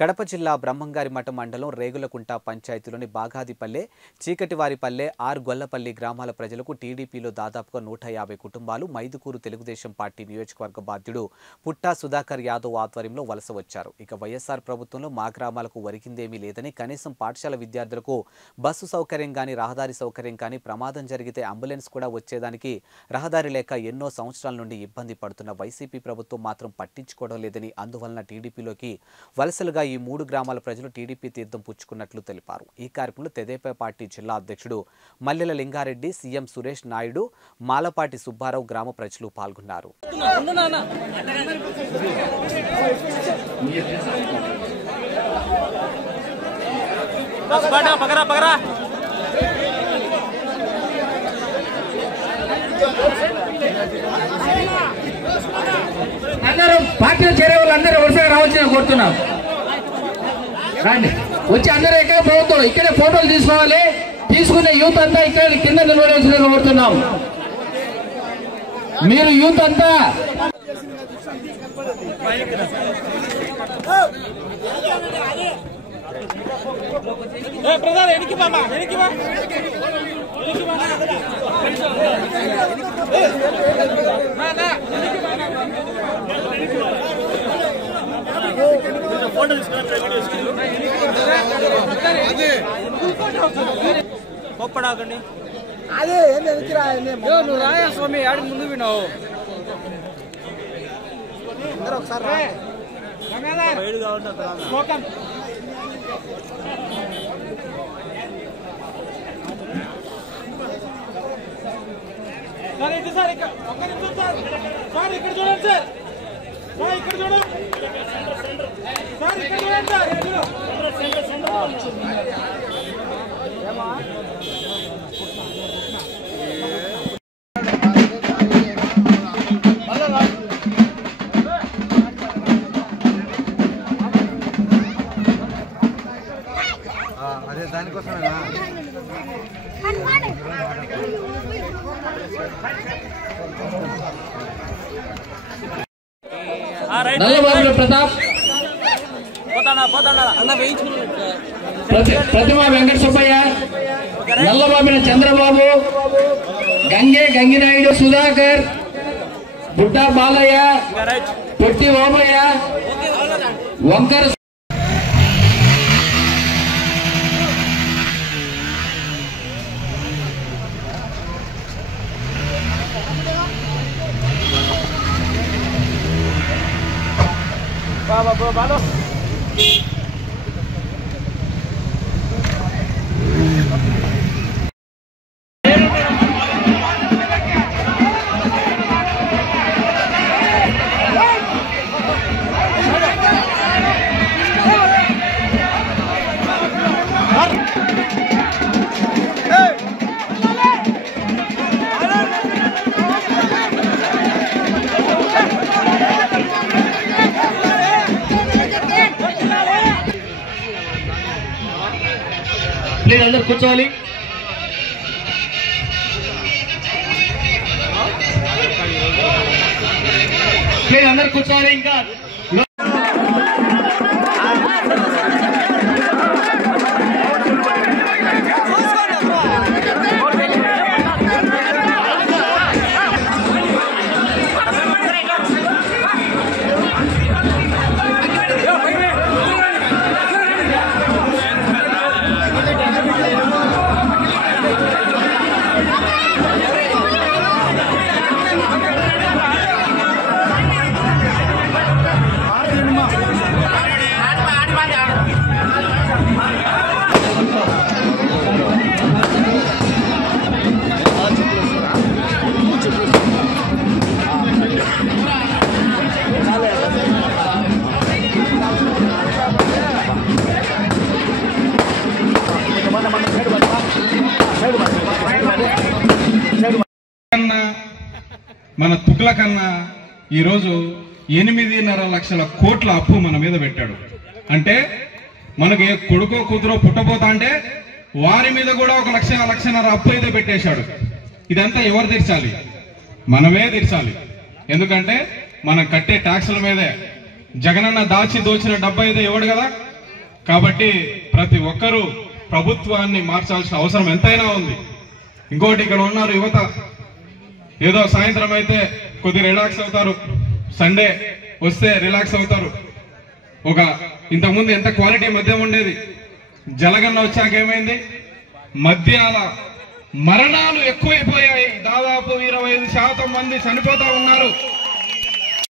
కడప జిల్లా బ్రహ్మంగారిమఠం మండలం రేగులకుంట పంచాయతీలోని బాగాదిపల్లె, చీకటివారిపల్లె, ఆర్ గొల్లపల్లి గ్రామాల ప్రజలకు టీడీపీలో దాదాపుగా 150 కుటుంబాలు మైదుకూరు తెలుగుదేశం పార్టీ నియోజకవర్గ బాధ్యుడు పుట్టా సుధాకర్ యాదవ్ ఆధ్వర్యంలో వలస వచ్చారు. ఇక వైఎస్ఆర్ ప్రభుత్వంలో మా గ్రామాలకు ఒరిగిందేమీ లేదని, కనీసం పాఠశాల విద్యార్థులకు బస్సు సౌకర్యం కానీ, రహదారి సౌకర్యం కానీ, ప్రమాదం జరిగితే అంబులెన్స్ కూడా వచ్చేదానికి రహదారి లేక ఎన్నో సంవత్సరాల నుండి ఇబ్బంది పడుతున్న వైసీపీ ప్రభుత్వం మాత్రం పట్టించుకోవడం లేదని, అందువలన టీడీపీలోకి వలసలుగా ఈ 3 గ్రామాల ప్రజలు టీడీపీ తీర్థం పుచ్చుకున్నట్లు తెలిపారు. ఈ కార్యక్రమంలో తెదేపా పార్టీ జిల్లా అధ్యక్షుడు మల్లెల లింగారెడ్డి, సీఎం సురేష్ నాయుడు, మాలపాటి సుబ్బారావు గ్రామ ప్రజలు పాల్గొన్నారు. అందరూ పార్టీలో చేరే వాళ్ళందరూ వరుసగా రావాల్సిన కోరుతున్నాం. రండి, వచ్చి అందరూ ఎక్కడ పోవద్దు, ఇక్కడే ఫోటోలు తీసుకోవాలి. తీసుకునే యూత్ అంతా ఇక్కడ కింద నిలబడాల్సిందిగా కోరుతున్నాం. మీరు యూత్ అంతా కోప్పడాకండి. అదే నువ్వు రాయా స్వామి ఆడి ముందు విన్నావు. ఒకసారి సార్ ఇక్కడ చూడండి సార్, ఇక్కడ చూడండి సార్, ఇక్కడ చూడండి సార్. అదే దానికోసమేనా నల్లబాబుల ప్రతాప్, ప్రతిమ వెంకట సుబ్బయ్య, నల్లబాబిన చంద్రబాబు, గంగినాయుడు సుధాకర్, బుట్టా బాలయ్య, పొట్టి ఓమయ్య, వంకర బాలో ప్లీజ్ అందరు కూర్చోవాలి. ప్లీజ్ అందరు కూర్చోవాలి. ఇంకా మన తుగ్లకన్నా ఈరోజు 8.5 లక్షల కోట్ల అప్పు మన మీద పెట్టాడు. అంటే మనకు ఏ కొడుకో కూతురో పుట్టబోతా అంటే వారి మీద కూడా 1,00,000-1,50,000 అప్పు అయితే పెట్టేశాడు. ఇదంతా ఎవరు తీర్చాలి? మనమే తీర్చాలి. ఎందుకంటే మనం కట్టే ట్యాక్సుల మీదే. జగనన్న దోచిన డబ్బు అయితే ఇవ్వడు కదా. కాబట్టి ప్రతి ఒక్కరూ ప్రభుత్వాన్ని మార్చాల్సిన అవసరం ఎంతైనా ఉంది. ఇంకోటి ఇక్కడ ఉన్నారు యువత, ఏదో సాయంత్రం అయితే కొద్దిగా రిలాక్స్ అవుతారు, సండే వస్తే రిలాక్స్ అవుతారు. ఇంతకుముందు ఎంత క్వాలిటీ మద్యం ఉండేది, జలగన్న వచ్చాక ఏమైంది, మద్యాల మరణాలు ఎక్కువైపోయాయి. దాదాపు 25% మంది చనిపోతా ఉన్నారు.